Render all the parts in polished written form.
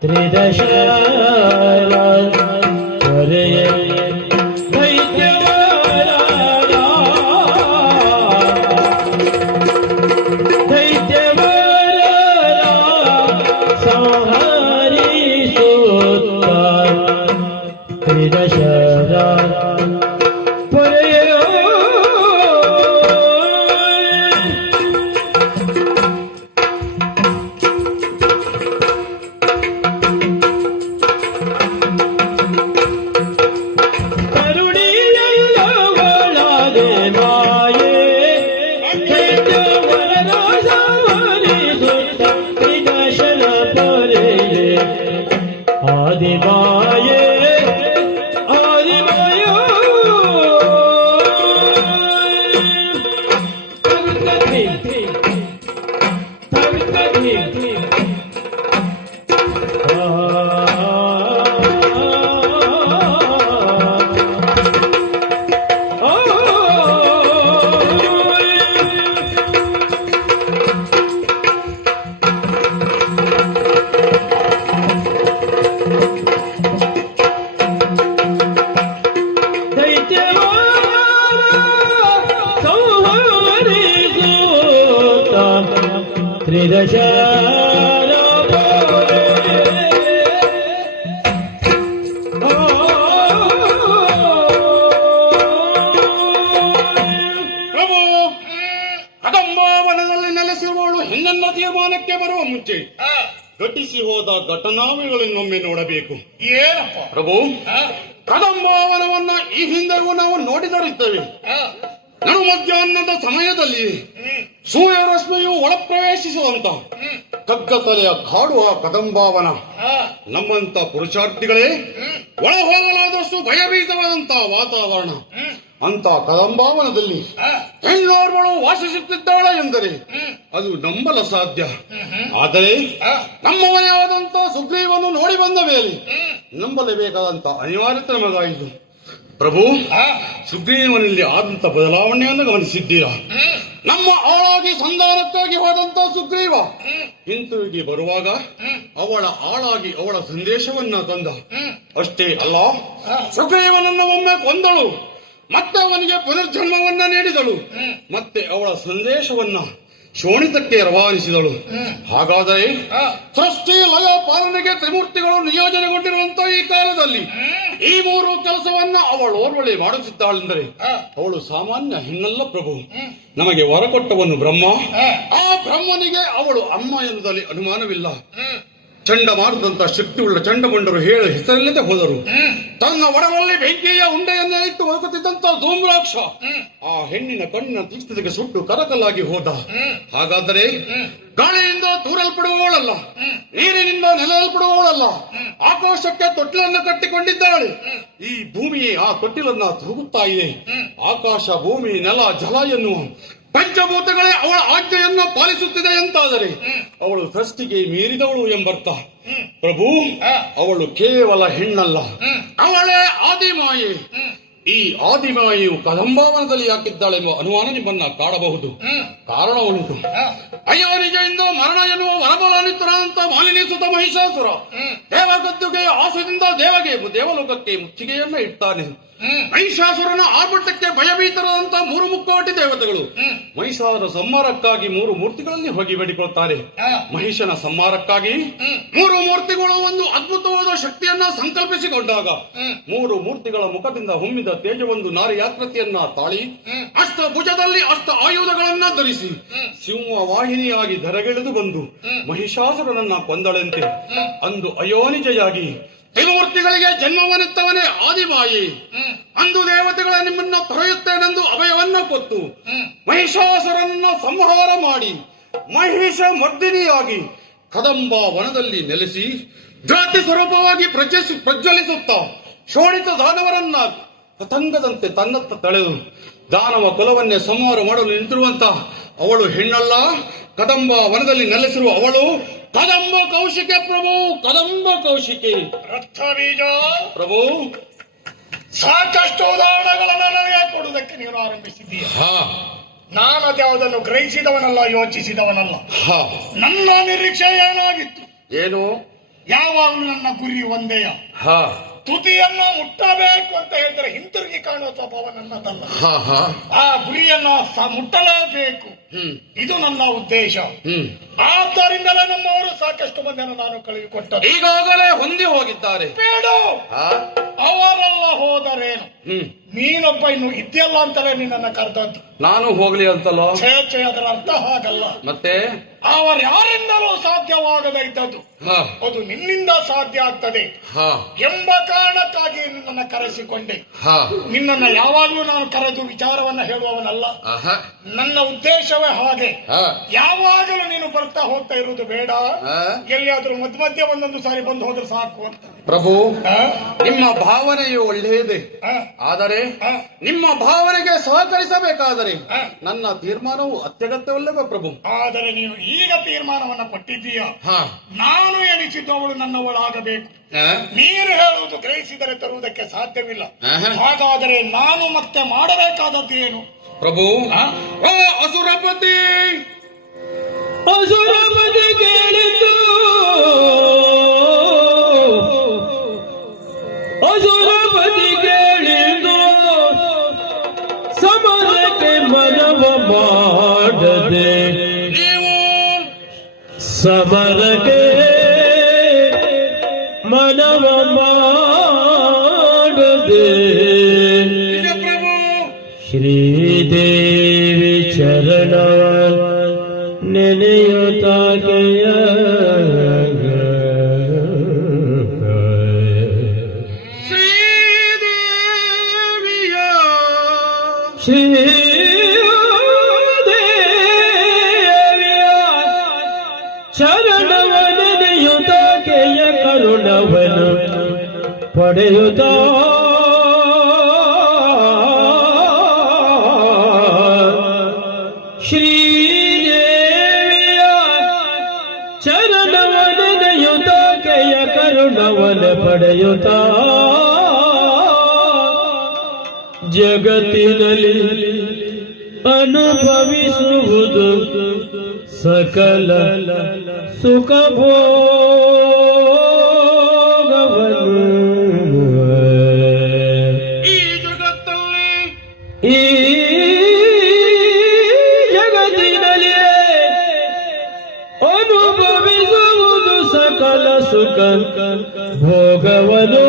ತ್ರಿದಶ ಆದಿಮಾಯೇ ಆದಿಮಾಯೋ ತ್ರಿದಶ ಕದಂಬವನದಲ್ಲಿ ನೆಲೆಸಿರುವವಳು ಹೆಣ್ಣನ್ನ ತೀರ್ಮಾನಕ್ಕೆ ಬರುವ ಮುಂಚೆ ಘಟಿಸಿ ಹೋದ ಘಟನಾವಳಿಗಳನ್ನೊಮ್ಮೆ ನೋಡಬೇಕು. ಏನಪ್ಪ ಪ್ರಭು, ಕದಂಬವನವನ್ನ ಈ ಹಿಂದೆಗೂ ನಾವು ನೋಡಿದರಿದ್ದೇವೆ. ನಡು ಮಧ್ಯಾಹ್ನದ ಸಮಯದಲ್ಲಿ ಸೂರ್ಯರಶ್ಮಿಯು ಒಳಪ್ರವೇಶಿಸುವಂತ ಕಗ್ಗತಲೆಯ ಕಾಡುವ ಕದಂಬಾವನ ನಮ್ಮಂತ ಪುರುಷಾರ್ಥಿಗಳೇ ಒಳ ಹೋಗಲಾದಷ್ಟು ಭಯಭೀತವಾದಂತ ವಾತಾವರಣ. ಅಂತ ಕದಂಬಾವನದಲ್ಲಿ ಹೆಣ್ಣೋರ್ವಳು ವಾಸಿಸುತ್ತಿದ್ದಾಳೆ ಎಂದರೆ ಅದು ನಂಬಲ ಸಾಧ್ಯ. ಆದರೆ ನಮ್ಮ ಮನೆಯಾದಂತ ಸುಗ್ರೀವನು ನೋಡಿ ಬಂದ ಮೇಲೆ ನಂಬಲೇಬೇಕಾದಂತ ಅನಿವಾರ್ಯತೆ ನಮಗಾಯಿತು. ಪ್ರಭು, ಸುಗ್ರೀವನಲ್ಲಿ ಆದಂತ ಬದಲಾವಣೆಯನ್ನು ಗಮನಿಸಿದ್ದೀರಾ? ನಮ್ಮ ಆಳಾಗಿ ಸಂಧಾನಕ್ಕಾಗಿ ಹೋದಂತ ಸುಗ್ರೀವ ಹಿಂತಿರುಗಿ ಬರುವಾಗ ಅವಳ ಆಳಾಗಿ ಅವಳ ಸಂದೇಶವನ್ನ ತಂದ. ಅಷ್ಟೇ ಅಲ್ಲ, ಸುಗ್ರೀವನನ್ನು ಒಮ್ಮೆ ಕೊಂದಳು, ಮತ್ತೆ ಅವನಿಗೆ ಪುನರ್ಜನ್ಮವನ್ನ ನೀಡಿದಳು, ಮತ್ತೆ ಅವಳ ಸಂದೇಶವನ್ನ ಶೋಣಿತಕ್ಕೆ ರವಾನಿಸಿದಳು. ಹಾಗಾದರೆ ಸೃಷ್ಟಿ ಲಯ ಪಾಲನೆಗೆ ತ್ರಿಮೂರ್ತಿಗಳು ನಿಯೋಜನೆಗೊಂಡಿರುವಂತಹ ಈ ಕಾಲದಲ್ಲಿ ಈ ಮೂರು ಕೆಲಸವನ್ನ ಅವಳು ಓರ್ವಳೆ ಮಾಡುತ್ತಿದ್ದಾಳೆಂದರೆ ಅವಳು ಸಾಮಾನ್ಯ ಹೆಣ್ಣಲ್ಲ ಪ್ರಭು. ನಮಗೆ ವರ ಕೊಟ್ಟವನು ಬ್ರಹ್ಮ, ಆ ಬ್ರಹ್ಮನಿಗೆ ಅವಳು ಅಮ್ಮ ಎನ್ನುವುದರಲ್ಲಿ ಅನುಮಾನವಿಲ್ಲ. ಚಂಡಮಾರುತಂತ ಶಕ್ತಿಯುಳ್ಳ ಚಂಡಮಂಡರು ಹೇಳಿ ಹೆಸರಿಲ್ಲದೆ ಹೋದರು. ತನ್ನ ಒಡಲಲ್ಲಿ ಬೆಂಕಿಯ ಉಂಡೆಯನ್ನೇ ಇಟ್ಟು ಹೋಗುತ್ತಿದ್ದಂತ ಧೂಮ್ರಾಕ್ಷ ಆ ಹೆಣ್ಣಿನ ಕಣ್ಣಿನ ತೀಕ್ಷ್ಣತೆಗೆ ಸುಟ್ಟು ಕರಕಲಾಗಿ ಹೋದ. ಹಾಗಾದರೆ ಗಾಳಿಯಿಂದ ತೂರಲ್ಪಡುವವಳಲ್ಲ, ನೀರಿನಿಂದ ನೆಲಲ್ಪಡುವವಳಲ್ಲ, ಆಕಾಶಕ್ಕೆ ತೊಟ್ಟಿಲನ್ನು ಕಟ್ಟಿಕೊಂಡಿದ್ದಾಳೆ. ಈ ಭೂಮಿಯೇ ಆ ತೊಟ್ಟಿಲನ್ನ ತೂಗುತ್ತಾ ಇದೆ. ಆಕಾಶ, ಭೂಮಿ, ನೆಲ, ಜಲ ಎನ್ನುವ ಪಂಚಭೂತಗಳೇ ಅವಳ ಆಜ್ಞೆಯನ್ನ ಪಾಲಿಸುತ್ತಿದೆ ಎಂತಾದರೆ ಅವಳು ಸೃಷ್ಟಿಗೆ ಮೀರಿದವಳು ಎಂಬರ್ಥ. ಪ್ರಭು, ಅವಳು ಕೇವಲ ಹೆಣ್ಣಲ್ಲ, ಅವಳೇ ಆದಿಮಾಯೆ. ಈ ಆದಿಮಾಯೆಯು ಕದಂಬಾವನದಲ್ಲಿ ಹಾಕಿದ್ದಾಳೆಂಬ ಅನುಮಾನ ನಿಮ್ಮನ್ನ ಕಾಡಬಹುದು. ಕಾರಣ ಉಂಟು. ಅಯ್ಯೋ ನಿಜ ಎಂದು ಮರಣ ಎನ್ನುವ ವರಬಲಾನಿತರಾದಂತ ಮಾಲಿನಿ ಸುತ ಮಹಿಷಾಸುರ ದೇವಗದ್ದುಗೆ ಆಸೆಯಿಂದ ದೇವಲೋಕಕ್ಕೆ ಮುಚ್ಚಿಗೆಯನ್ನ ಇಡ್ತಾನೆ. ಮಹಿಷಾಸುರನ ಆರ್ಭಟಕ್ಕೆ ಭಯಭೀತರಾದಂತ ಮೂರು ಮುಕ್ಕೋಟಿ ದೇವತೆಗಳು ಮಹಿಷಾಸುರ ಸಂಹಾರಕ್ಕಾಗಿ ಮೂರು ಮೂರ್ತಿಗಳಲ್ಲಿ ಹೋಗಿ ಬೇಡಿಕೊಳ್ತಾರೆ. ಮಹಿಷನ ಸಂಹಾರಕ್ಕಾಗಿ ಮೂರು ಮೂರ್ತಿಗಳು ಒಂದು ಅದ್ಭುತವಾದ ಶಕ್ತಿಯನ್ನ ಸಂಕಲ್ಪಿಸಿಕೊಂಡಾಗ ಮೂರು ಮೂರ್ತಿಗಳ ಮುಖದಿಂದ ಹೊಮ್ಮಿದ ತೇಜವೊಂದು ನಾರಿಯಾಕೃತಿಯನ್ನ ತಾಳಿ ಅಷ್ಟ ಭುಜದಲ್ಲಿ ಅಷ್ಟ ಆಯುಧಗಳನ್ನ ಧರಿಸಿ ಸಿಂಹ ವಾಹಿನಿಯಾಗಿ ಧರೆಗಿಳಿದು ಬಂದು ಮಹಿಷಾಸುರನನ್ನ ಕೊಂದಳಂತೆ. ಅಂದು ಅಯೋನಿಜೆಯಾಗಿ ತ್ರಿಮೂರ್ತಿಗಳಿಗೆ ಜನ್ಮವನ್ನಿತ್ತವನೇ ಆದಿಮಾಯಿ. ಅಂದು ದೇವತೆಗಳ ನಿಮ್ಮನ್ನ ತೊರೆಯುತ್ತೇನೆಂದು ಅಭಯವನ್ನ ಕೊಟ್ಟು ಮಹಿಷಾಸುರನನ್ನ ಸಂಹಾರ ಮಾಡಿ ಮಹಿಷ ಮರ್ದಿನಿಯಾಗಿ ಕದಂಬ ವನದಲ್ಲಿ ನೆಲೆಸಿ ಜಾತಿ ಸ್ವರೂಪವಾಗಿ ಪ್ರಜ್ವಲಿಸುತ್ತಾ ಶೋಣಿತ ದಾನವರನ್ನ ಪತಂಗದಂತೆ ತನ್ನತ್ತ ತಳೆದು ದಾನವ ಕುಲವನ್ನೇ ಸಂಹಾರ ಮಾಡಲು ನಿಂತಿರುವಂತ ಅವಳು ಹೆಣ್ಣಲ್ಲ, ಕದಂಬ ವನದಲ್ಲಿ ನೆಲೆಸಿರುವ ಅವಳು ಕದಂಬ ಕೌಶಿಕೆ. ಪ್ರಭು, ಕದಂಬ ಕೌಶಿಕೆ. ರಥ ಬೀಜ ಪ್ರಭು, ಸಾಕಷ್ಟು ಉದಾಹರಣೆಗಳನ್ನು ನನಗೆ ಕೊಡುವುದಕ್ಕೆ ನೀನು ಆರಂಭಿಸಿದ್ದೀಯ. ನಾನದ್ಯಾವುದನ್ನು ಗ್ರಹಿಸಿದವನಲ್ಲ, ಯೋಚಿಸಿದವನಲ್ಲ. ಹಾ. ನನ್ನ ನಿರೀಕ್ಷೆ ಏನಾಗಿತ್ತು? ಏನು? ಯಾವಾಗಲೂ ನನ್ನ ಗುರಿ ಒಂದೇಯ. ಹಾ. ತುದಿಯನ್ನ ಮುಟ್ಟಬೇಕು ಅಂತ ಹೇಳಿದ್ರೆ ಹಿಂತಿರುಗಿ ಕಾಣುವ ಸ್ವಭಾವ ನನ್ನದಲ್ಲ. ಹಾ ಹಾ. ಆ ಗುರಿಯನ್ನ ಮುಟ್ಟಲೇಬೇಕು, ಇದು ನನ್ನ ಉದ್ದೇಶ. ಆದ್ದರಿಂದಲೇ ನಮ್ಮವರು ಸಾಕಷ್ಟು ಮಂದಿಯನ್ನು ನಾನು ಕಳುಹಿಕೊಟ್ಟರು. ಈಗಾಗಲೇ ಹೊಂದಿ ಹೋಗಿದ್ದಾರೆ. ಬೇಡ, ಅವರೆಲ್ಲ ಹೋದರೇನು, ನೀನೊಬ್ಬ ಇನ್ನು ಇದೆಯಲ್ಲ ಅಂತಲೇ ನಿನ್ನನ್ನು ಕರೆದದ್ದು. ನಾನು ಹೋಗ್ಲಿ ಅಂತಲೋ? ಛೇ, ಅದರ ಅರ್ಥ ಹಾಗಲ್ಲ. ಮತ್ತೆ ಅವರು ಯಾರಿಂದಲೂ ಸಾಧ್ಯವಾಗದೇ ಇದ್ದದ್ದು ಅದು ನಿನ್ನಿಂದ ಸಾಧ್ಯ ಆಗ್ತದೆ ಎಂಬ ಕಾರಣಕ್ಕಾಗಿ ನಿನ್ನನ್ನು ಕರೆಸಿಕೊಂಡೆ. ನಿನ್ನನ್ನು ಯಾವಾಗಲೂ ನಾನು ಕರೆದು ವಿಚಾರವನ್ನ ಹೇಳುವವನಲ್ಲ. ನನ್ನ ಉದ್ದೇಶವೇ ಹಾಗೆ. ಯಾವಾಗಲೂ ನೀನು ಬರ್ತಾ ಹೋಗ್ತಾ ಇರುವುದು ಬೇಡ, ಎಲ್ಲಿಯಾದ್ರೂ ಮಧ್ಯ ಒಂದೊಂದು ಸಾರಿ ಬಂದು ಹೋದ್ರೆ ಸಾಕು ಅಂತ. ಪ್ರಭು, ನಿಮ್ಮ ಭಾವನೆಯು ಒಳ್ಳೆಯದೇ, ಆದರೆ ನಿಮ್ಮ ಭಾವನೆಗೆ ಸಹಕರಿಸಬೇಕಾದರೆ ನನ್ನ ತೀರ್ಮಾನವು ಅತ್ಯಗತ್ಯವಲ್ಲವೇ ಪ್ರಭು? ಆದರೆ ನೀವು ಈಗ ತೀರ್ಮಾನವನ್ನ ಕೊಟ್ಟಿದ್ದೀಯ. ನಾನು ಎನಿಸಿದ್ದವಳು ನನ್ನವಳಾಗಬೇಕು. ನೀನು ಹೇಳುವುದು ಗ್ರಹಿಸಿದರೆ ತರುವುದಕ್ಕೆ ಸಾಧ್ಯವಿಲ್ಲ. ಹಾಗಾದರೆ ನಾನು ಮತ್ತೆ ಮಾಡಬೇಕಾದದ್ದು ಏನು ಪ್ರಭು? ಓ ಅಸುರಪತಿ, ಅಸುರಪತಿ ಕೇಳಿದ್ದು, ಅಸುರಪತಿ ಕೇಳಿದ್ದು, ಸಮರಕ್ಕೆ ಮನವ ಮಾಡದೆ, ನೀವು ಸಮರಕ್ಕೆ ಮನವ ಮಾಡದೆ, ಪ್ರಭು ಶ್ರೀದೇವಿ ಚರಣವ ನೆನೆಯುತ್ತಾಗೆಯ ಶ್ರೀದೇವಿಯ ಚರಣವ ನೆನೆಯುತ್ತಾಗೆಯ ಕರುಣವನು ಪಡೆಯುತ್ತಾ ಶ್ರೀದೇವಿಯ ಚರಣವನೆನೆಯುತ್ತಾಕೆಯ ಕರುಣವನ ಪಡೆಯುತ್ತಾ ಜಗತ್ತಿನಲ್ಲಿ ಅನುಭವಿಸುವುದು ಸಕಲ ಸುಖ ಭೋಗವನ್ನು. ಈ ಜಗತ್ತಲ್ಲಿ ಈ ಜಗತ್ತಿನಲ್ಲಿ ಅನುಭವಿಸುವುದು ಸಕಲ ಸುಖ ಭೋಗವನು.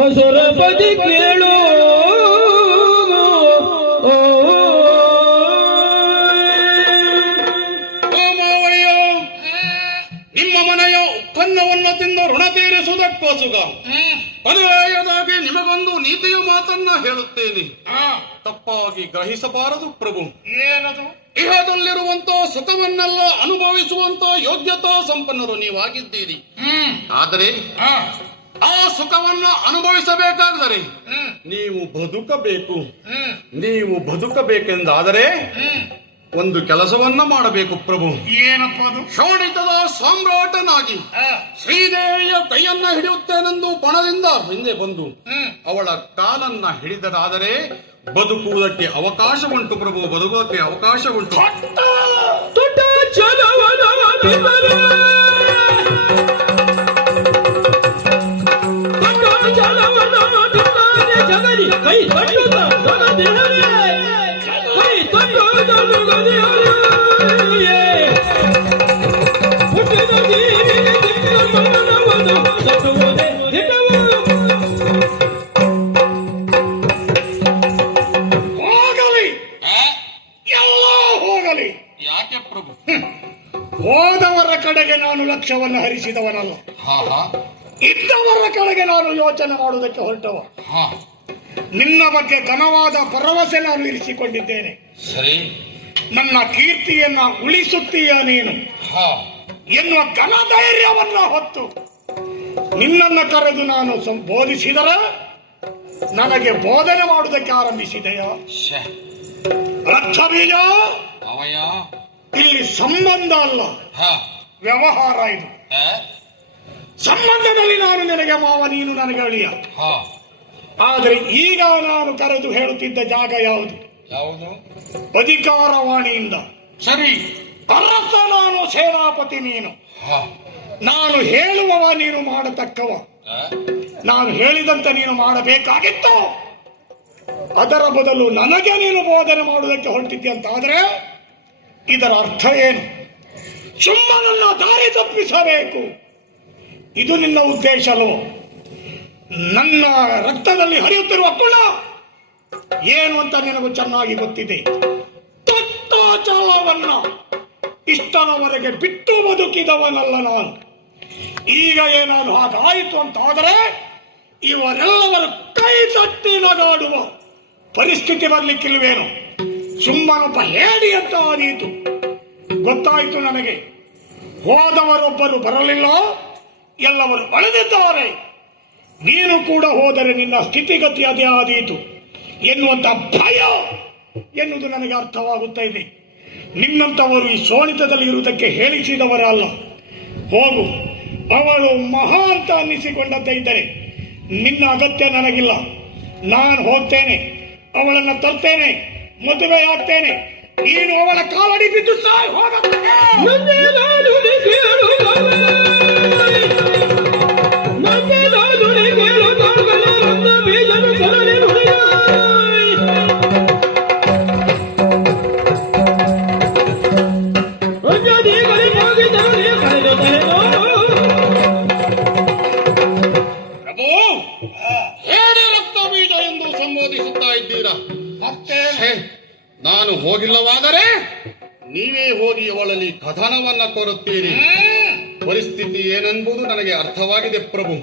ಅಸುರಪತಿ ಕೇಳು, ನಿಮ್ಮ ಮನೆಯ ಉತ್ಪನ್ನವನ್ನು ತಿಂದು ಋಣ ತೀರಿಸುವುದಕ್ಕೋಸ್ಕರ ಪದವಿಯಾಗಿ ನಿಮಗೊಂದು ನೀತಿಯ ಮಾತನ್ನ ಹೇಳುತ್ತೇನೆ, ತಪ್ಪಾಗಿ ಗ್ರಹಿಸಬಾರದು ಪ್ರಭು. ಏನದು? ಇಹದಲ್ಲಿರುವಂತ ಸುಖವನ್ನೆಲ್ಲ ಅನುಭವಿಸುವಂತ ಯೋಗ್ಯತಾ ಸಂಪನ್ನರು ನೀವಾಗಿದ್ದೀರಿ. ಆದರೆ ಆ ಸುಖವನ್ನ ಅನುಭವಿಸಬೇಕಾದರೆ ನೀವು ಬದುಕಬೇಕು. ನೀವು ಬದುಕಬೇಕೆಂದಾದರೆ ಒಂದು ಕೆಲಸವನ್ನ ಮಾಡಬೇಕು ಪ್ರಭು. ಏನಪ್ಪ ಅದು? ಶೋಣಿತದ ಸಾಮ್ರಾಟನಾಗಿ ಶ್ರೀದೇವಿಯ ಕೈಯನ್ನ ಹಿಡಿಯುತ್ತೇನೆಂದು ಪಣದಿಂದ ಹಿಂದೆ ಬಂದು ಅವಳ ಕಾಲನ್ನ ಹಿಡಿದರಾದರೆ ಬದುಕುವುದಕ್ಕೆ ಅವಕಾಶ ಉಂಟು ಪ್ರಭು, ಬದುಕುವುದಕ್ಕೆ ಅವಕಾಶ ಉಂಟು. ತುಟ ಚಲವನ ಬಿಟ್ಟರೆ, ತುಟ ಚಲವನ ಬಿಟ್ಟರೆ ಜಗದಿ ಕೈ ತಟ್ಟುತ್ತ ಜಗದಿರಲಿ, ಕೈ ತಟ್ಟುತ್ತ ಜಗದಿರಲಿ. ಹುಟ್ಟಿದ ಜೀವಿಗೆ ದಿಟ್ಟ ಮರಣವನ್ನು ತಟ್ಟುವುದೇ ದಿಟವು. ಹೋಗಲಿ, ಎಲ್ಲ ಹೋಗಲಿ. ಯಾಕೆ ಪ್ರಭು? ಹೋದವರ ಕಡೆಗೆ ನಾನು ಲಕ್ಷ್ಯವನ್ನು ಹರಿಸಿದವನಲ್ಲ, ಇದ್ದವರ ಕಡೆಗೆ ನಾನು ಯೋಚನೆ ಮಾಡುವುದಕ್ಕೆ ಹೊರಟವ. ನಿನ್ನ ಬಗ್ಗೆ ಘನವಾದ ಭರವಸೆ ನಾನು ಇರಿಸಿಕೊಂಡಿದ್ದೇನೆ. ಸರಿ, ನನ್ನ ಕೀರ್ತಿಯನ್ನ ಉಳಿಸುತ್ತೀಯ ನೀನು ಎನ್ನುವ ಘನ ಧೈರ್ಯವನ್ನ ಹೊತ್ತು ನಿನ್ನನ್ನು ಕರೆದು ನಾನು ಬೋಧಿಸಿದರೆ ನನಗೆ ಬೋಧನೆ ಮಾಡುವುದಕ್ಕೆ ಆರಂಭಿಸಿದೆಯೋ? ರಕ್ತ ಬೀಜ ಅವಯ ಇಲ್ಲಿ ಸಂಬಂಧ ಅಲ್ಲ, ವ್ಯವಹಾರ ಇದು. ಸಂಬಂಧದಲ್ಲಿ ನಾನು ನಿನಗೆ ಮಾವ, ನೀನು ನನಗೆ ಅಳಿಯ. ಆದರೆ ಈಗ ನಾನು ಕರೆದು ಹೇಳುತ್ತಿದ್ದ ಜಾಗ ಯಾವುದು? ಯಾವುದು? ಅಧಿಕಾರವಾಣಿಯಿಂದ. ಸರಿ. ಅರಸ ನಾನು, ಸೇನಾಪತಿ ನೀನು. ನಾನು ಹೇಳುವವ, ನೀನು ಮಾಡತಕ್ಕವ. ನಾನು ಹೇಳಿದಂತೆ ನೀನು ಮಾಡಬೇಕಾಗಿತ್ತು. ಅದರ ಬದಲು ನನಗೆ ನೀನು ಬೋಧನೆ ಮಾಡುವುದಕ್ಕೆ ಹೊರಟಿದ್ದಂತಾದ್ರೆ ಇದರ ಅರ್ಥ ಏನು? ಸುಮ್ಮನನ್ನ ದಾರಿ ತಪ್ಪಿಸಬೇಕು, ಇದು ನಿನ್ನ ಉದ್ದೇಶ ಅಲ್ವೋ? ನನ್ನ ರಕ್ತದಲ್ಲಿ ಹರಿಯುತ್ತಿರುವ ಕುಳ ಏನು ಅಂತ ನಿನಗೂ ಚೆನ್ನಾಗಿ ಗೊತ್ತಿದೆ. ತೊಟ್ಟ ಚಾಲವನ್ನ ಇಷ್ಟರವರೆಗೆ ಬಿಟ್ಟು ಬದುಕಿದವನಲ್ಲ ನಾನು. ಈಗ ಏನಾದ್ರು ಹಾಗಾಯಿತು ಅಂತಾದರೆ ಇವರೆಲ್ಲವರು ಕೈ ತಟ್ಟಿ ನಗಾಡುವ ಪರಿಸ್ಥಿತಿ ಬರ್ಲಿಕ್ಕಿಲ್ವೇನು? ಸುಮ್ಮನೊಬ್ಬ ಹೇಳಿ ಅಂತ ಆದೀತು. ಗೊತ್ತಾಯಿತು ನನಗೆ. ಹೋದವರೊಬ್ಬರು ಬರಲಿಲ್ಲ, ಎಲ್ಲವರು ಅಳೆದಿದ್ದಾರೆ. ನೀನು ಕೂಡ ಹೋದರೆ ನಿನ್ನ ಸ್ಥಿತಿಗತಿ ಅದೇ ಆದೀತು ಎನ್ನುವಂತ ಭಯ ಎನ್ನುವುದು ನನಗೆ ಅರ್ಥವಾಗುತ್ತಾ ಇದೆ. ನಿನ್ನಂತವರು ಈ ಶೋಣಿತದಲ್ಲಿ ಇರುವುದಕ್ಕೆ ಹೇಳಿಸಿದವರಲ್ಲ. ಹೋಗು, ಅವಳು ಮಹಾ ಅಂತ ಅನ್ನಿಸಿಕೊಂಡದ್ದೇ ಇದ್ದರೆ ನಿನ್ನ ಅಗತ್ಯ ನನಗಿಲ್ಲ. ನಾನು ಹೋಗ್ತೇನೆ, ಅವಳನ್ನು ತರ್ತೇನೆ, ಮದುವೆ ಆಗ್ತೇನೆ. ನೀನು ಅವಳ ಕಾಲಡಿ ಬಿದ್ದು ಸಾಯ್ ಹೋಗುತ್ತೇನೆ. ನಾನು ಹೋಗಿಲ್ಲವಾದರೆ ನೀವೇ ಹೋಗಿ ಅವಳಲ್ಲಿ ಕಥನವನ್ನ ಕೋರುತ್ತೀರಿ. ಪರಿಸ್ಥಿತಿ ಏನೆಂಬುದು ನನಗೆ ಅರ್ಥವಾಗಿದೆ ಪ್ರಭು.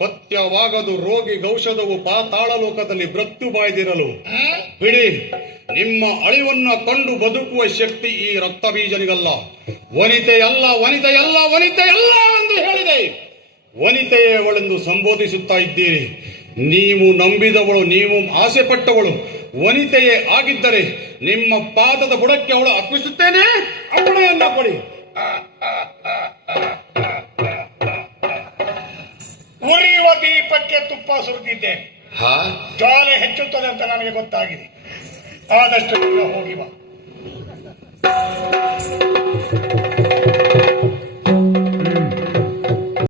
ಪಥ್ಯವಾಗದು ರೋಗಿ ಗೌಷಧವು ಪಾತಾಳ ಲೋಕದಲ್ಲಿ ಮೃತ್ಯು ಬಾಯ್ದಿರಲು ಬಿಡಿ. ನಿಮ್ಮ ಅಳಿವನ್ನ ಕಂಡು ಬದುಕುವ ಶಕ್ತಿ ಈ ರಕ್ತ ಬೀಜನಿಗಲ್ಲ. ವನಿತೆಯಲ್ಲ, ವನಿತೆಯಲ್ಲ, ವನಿತೆಯಲ್ಲ ಎಂದು ಹೇಳಿದೆ. ವನಿತೆಯೇ ಅವಳೆಂದು ಸಂಬೋಧಿಸುತ್ತಾ ಇದ್ದೀರಿ. ನೀವು ನಂಬಿದವಳು, ನೀವು ಆಸೆ ಪಟ್ಟವಳು ವನಿತೆಯೇ ಆಗಿದ್ದರೆ ನಿಮ್ಮ ಪಾದದ ಬುಡಕ್ಕೆ ಅವಳು ಅರ್ಪಿಸುತ್ತೇನೆ. ಅವಳೆಯನ್ನ ಕೊಡಿ. ಉರಿಯುವ ದೀಪಕ್ಕೆ ತುಪ್ಪ ಸುರಿದಿದ್ದೇನೆ. ಜ್ವಾಲೆ ಹೆಚ್ಚುತ್ತದೆ ಅಂತ ನನಗೆ ಗೊತ್ತಾಗಿದೆ. ಆದಷ್ಟು ಹೋಗಿ ಬಾ.